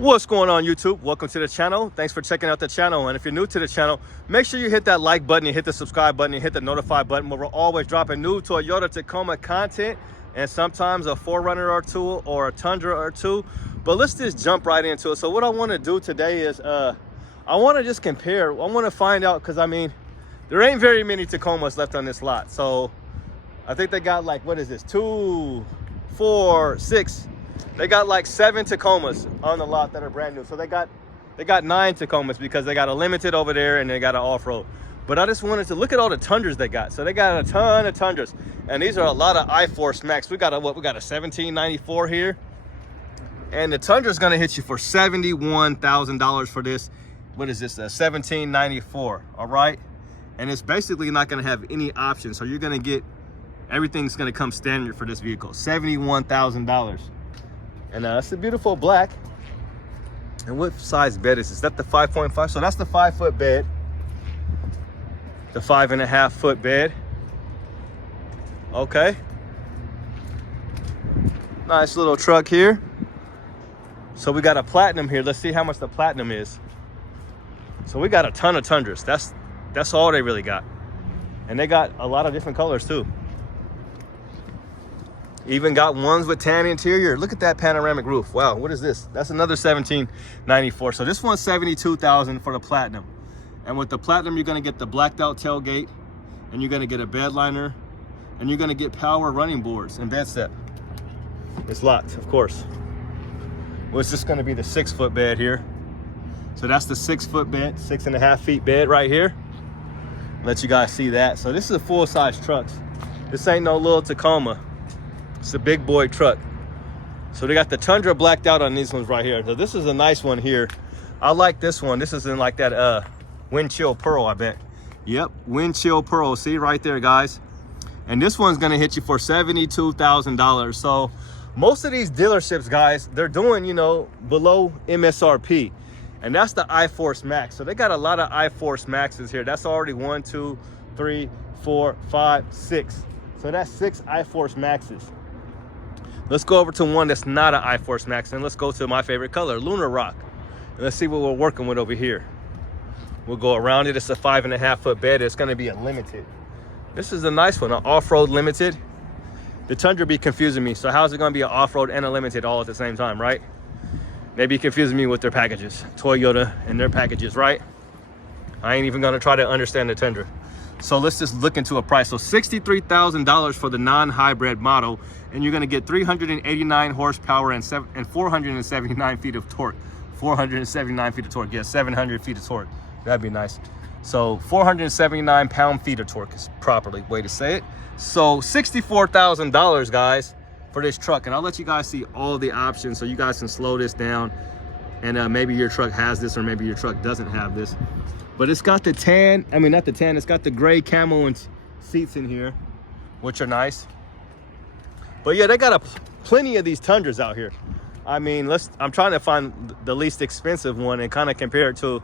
What's going on, YouTube? Welcome to the channel. Thanks for checking out the channel. And if you're new to the channel, make sure you hit that like button, you hit the subscribe button, you hit the notify button, where we're always dropping new Toyota Tacoma content and sometimes a 4Runner or two or a Tundra or two. But let's just jump right into it. So what I want to do today is I want to just compare. I want to find out, because I mean, there ain't very many Tacomas left on this lot. So I think they got like, what is this? 2, 4, 6. They got like 7 Tacomas on the lot that are brand new. So they got 9 Tacomas because they got a limited over there and they got an off-road. But I just wanted to look at all the Tundras they got. So they got a ton of Tundras, and these are a lot of I-Force Max. We got a 1794 here, and the Tundra is going to hit you for $71,000 for this. What is this? A 1794. All right, and it's basically not going to have any options. So you're going to get everything's going to come standard for this vehicle. $71,000. And it's a beautiful black. And what size bed is this? Is that the 5.5? So that's the 5-foot bed. The 5.5-foot bed. Okay. Nice little truck here. So we got a platinum here. Let's see how much the platinum is. So we got a ton of Tundras. That's all they really got. And they got a lot of different colors too. Even got ones with tan interior. Look at that panoramic roof. Wow, what is this? That's another 1794. So this one's $72,000 for the platinum. And with the platinum, you're gonna get the blacked out tailgate, and you're gonna get a bed liner, and you're gonna get power running boards and bed set. It's locked, of course. Well, it's just gonna be the 6-foot bed here. So that's the 6-foot bed, 6.5 feet bed right here. Let you guys see that. So this is a full-size truck. This ain't no little Tacoma. It's a big boy truck. So they got the Tundra blacked out on these ones right here. So this is a nice one here. I like this one. This is in like that wind chill pearl, I bet. Yep, wind chill pearl. See right there, guys. And this one's gonna hit you for $72,000. So most of these dealerships, guys, they're doing, you know, below MSRP. And that's the I-Force Max. So they got a lot of I-Force Maxes here. That's already 1, 2, 3, 4, 5, 6. So that's 6 I-Force Maxes. Let's go over to one that's not an I-Force Max, and let's go to my favorite color, Lunar Rock. And let's see what we're working with over here. We'll go around it. It's a 5.5-foot bed. It's gonna be a limited. This is a nice one, an off-road limited. The Tundra be confusing me. So how's it gonna be an off-road and a limited all at the same time, right? They be confusing me with their packages. Toyota and their packages, right? I ain't even gonna try to understand the Tundra. So let's just look into a price. So $63,000 for the non-hybrid model, and you're gonna get 389 horsepower and 479 feet of torque. 479 feet of torque, yeah, 700 feet of torque. That'd be nice. So 479 pound-feet of torque is properly way to say it. So $64,000, guys, for this truck. And I'll let you guys see all the options so you guys can slow this down. And maybe your truck has this, or maybe your truck doesn't have this. But it's got the tan, I mean, not the tan, it's got the gray camo and seats in here, which are nice. But yeah, they got plenty of these Tundras out here. I mean, I'm trying to find the least expensive one and kind of compare it to,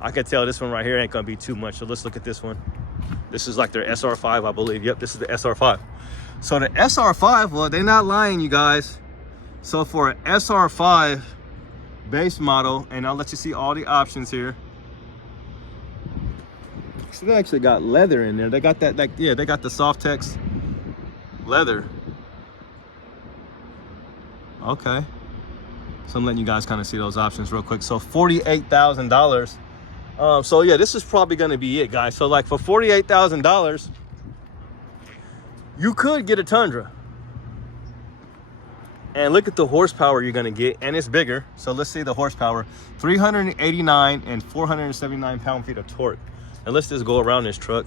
I could tell this one right here ain't gonna be too much. So let's look at this one. This is like their SR5, I believe. Yep, this is the SR5. So the SR5, well, they're not lying, you guys. So for an SR5 base model, and I'll let you see all the options here. So they actually got leather in there. They got that, like, yeah, they got the Softex leather. Okay. So I'm letting you guys kind of see those options real quick. So $48,000. So yeah, this is probably going to be it, guys. So like for $48,000, you could get a Tundra. And look at the horsepower you're going to get, and it's bigger. So let's see the horsepower. 389 and 479 pound-feet of torque. And let's just go around this truck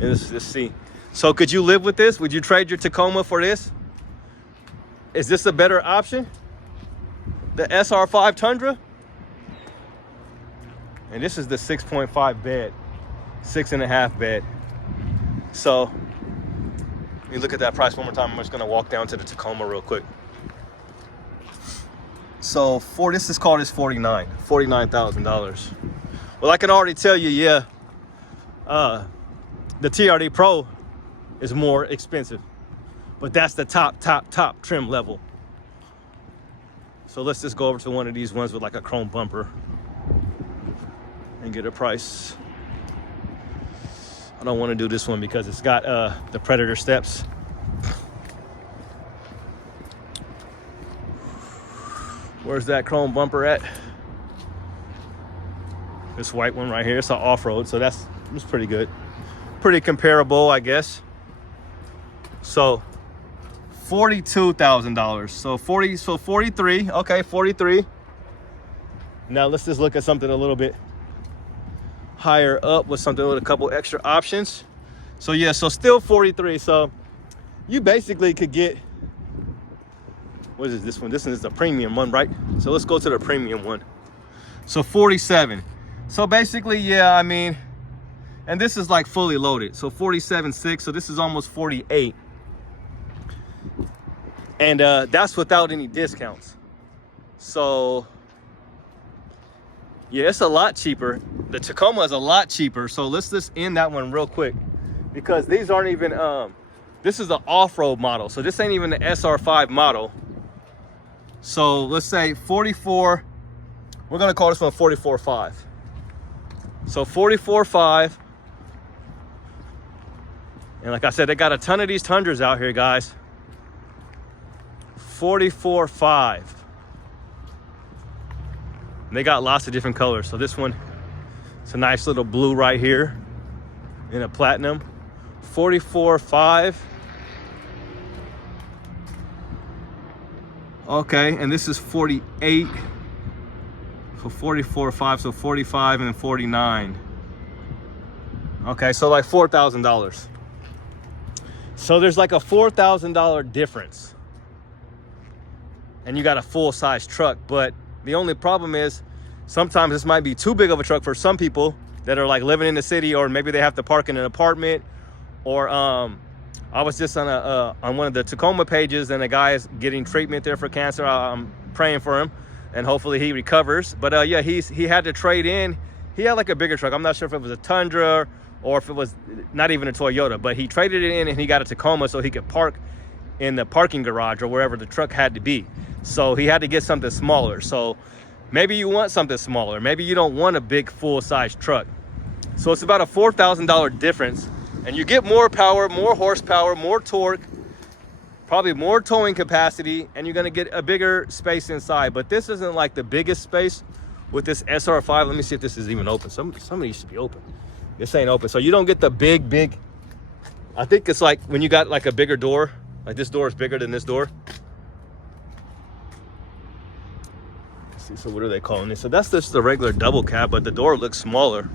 and let's see. So could you live with this? Would you trade your Tacoma for this? Is this a better option? The SR5 Tundra? And this is the 6.5 bed, 6.5 bed. So let me look at that price one more time. I'm just gonna walk down to the Tacoma real quick. So this is called $49,000. Well, I can already tell you, yeah, the TRD Pro is more expensive, but that's the top trim level. So let's just go over to one of these ones with like a chrome bumper and get a price. I don't want to do this one because it's got the Predator steps. Where's that chrome bumper at? This white one right here. It's an off-road, so that's pretty good. Pretty comparable, I guess. So $42,000. So 43. Okay, 43. Now let's just look at something a little bit higher up with something with a couple extra options. So yeah, so still 43. So you basically could get, what is this one? This one is the premium one, right? So let's go to the premium one. So 47. So basically, yeah, I mean, and this is like fully loaded. So 47.6. So this is almost 48. And that's without any discounts. So yeah, it's a lot cheaper. The Tacoma is a lot cheaper. So let's just end that one real quick, because these aren't even, this is the off-road model. So this ain't even the SR5 model. So let's say 44, we're gonna call this one 44.5. So 44.5. And like I said, they got a ton of these Tundras out here, guys. 44.5. They got lots of different colors. So this one, it's a nice little blue right here in a platinum. 44.5. Okay, and this is 48 for 44.5, so 45 and 49. Okay, so like $4,000. So there's like a $4,000 difference. And you got a full-size truck, but the only problem is sometimes this might be too big of a truck for some people that are like living in the city, or maybe they have to park in an apartment. Or I was just on one of the Tacoma pages, and a guy is getting treatment there for cancer. I'm praying for him, and hopefully he recovers. But yeah, he had to trade in. He had like a bigger truck. I'm not sure if it was a Tundra or if it was not even a Toyota, but he traded it in and he got a Tacoma so he could park in the parking garage or wherever the truck had to be. So he had to get something smaller. So maybe you want something smaller. Maybe you don't want a big full-size truck. So it's about a $4,000 difference. And you get more power, more horsepower, more torque, probably more towing capacity, and you're gonna get a bigger space inside. But this isn't like the biggest space with this SR5. Let me see if this is even open. Some of these should be open. This ain't open. So you don't get the big, I think it's like when you got like a bigger door, like this door is bigger than this door. Let's see, so what are they calling this? So that's just the regular double cab, but the door looks smaller.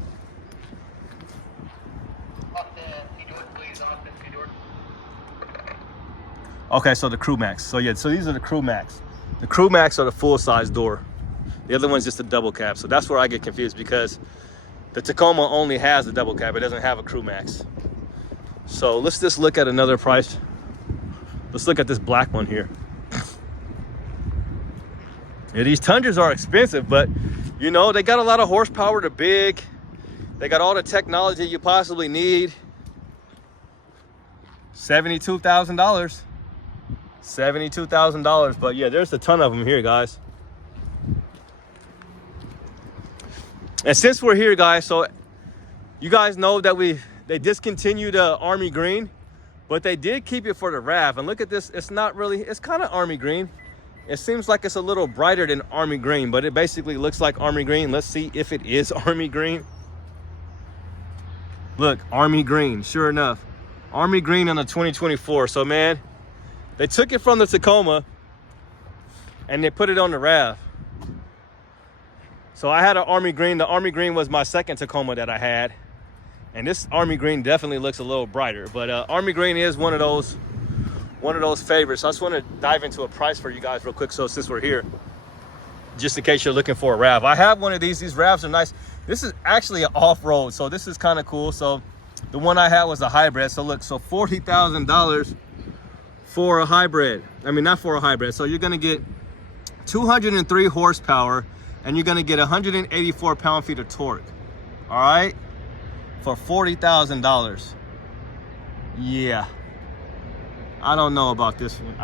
Okay, so the Crew Max. So yeah, so these are the Crew Max. The Crew Max are the full-size door. The other one's just a double cab. So that's where I get confused, because the Tacoma only has a double cab. It doesn't have a Crew Max. So let's just look at another price. Let's look at this black one here. Yeah, these Tundras are expensive, but you know, they got a lot of horsepower. They're big. They got all the technology you possibly need. $72,000. $72,000. But yeah, there's a ton of them here, guys. And since we're here, guys, so you guys know that they discontinued Army Green, but they did keep it for the RAV. And look at this. It's not really, it's kind of Army Green. It seems like it's a little brighter than Army Green, but it basically looks like Army Green. Let's see if it is Army Green. Look, Army Green, sure enough. Army Green on the 2024. So man, they took it from the Tacoma and they put it on the RAV. So I had an Army Green. The Army Green was my second Tacoma that I had. And this Army Green definitely looks a little brighter. But Army Green is one of those favorites. So I just want to dive into a price for you guys real quick. So since we're here, just in case you're looking for a RAV. I have one of these. These RAVs are nice. This is actually an off-road. So this is kind of cool. So the one I had was a hybrid. So look, so $40,000 for a hybrid. I mean, not for a hybrid. So you're going to get 203 horsepower and you're going to get 184 pound-feet of torque. All right? For $40,000. Yeah. I don't know about this one.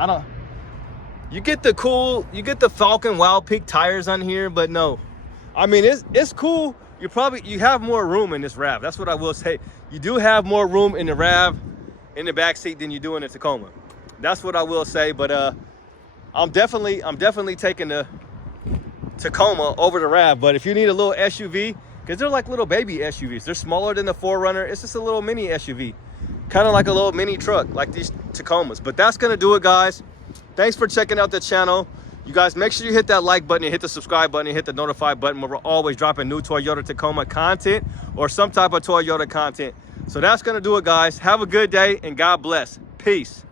You get the Falcon Wild Peak tires on here, but no. I mean, it's cool. You have more room in this RAV. That's what I will say. You do have more room in the RAV in the back seat than you do in the Tacoma. That's what I will say. But I'm definitely taking the Tacoma over the RAV. But if you need a little SUV, because they're like little baby SUVs. They're smaller than the 4Runner. It's just a little mini SUV, kind of like a little mini truck, like these Tacomas. But that's gonna do it, guys. Thanks for checking out the channel. You guys, make sure you hit that like button and hit the subscribe button and hit the notify button, where we're always dropping new Toyota Tacoma content or some type of Toyota content. So that's gonna do it, guys. Have a good day and God bless. Peace.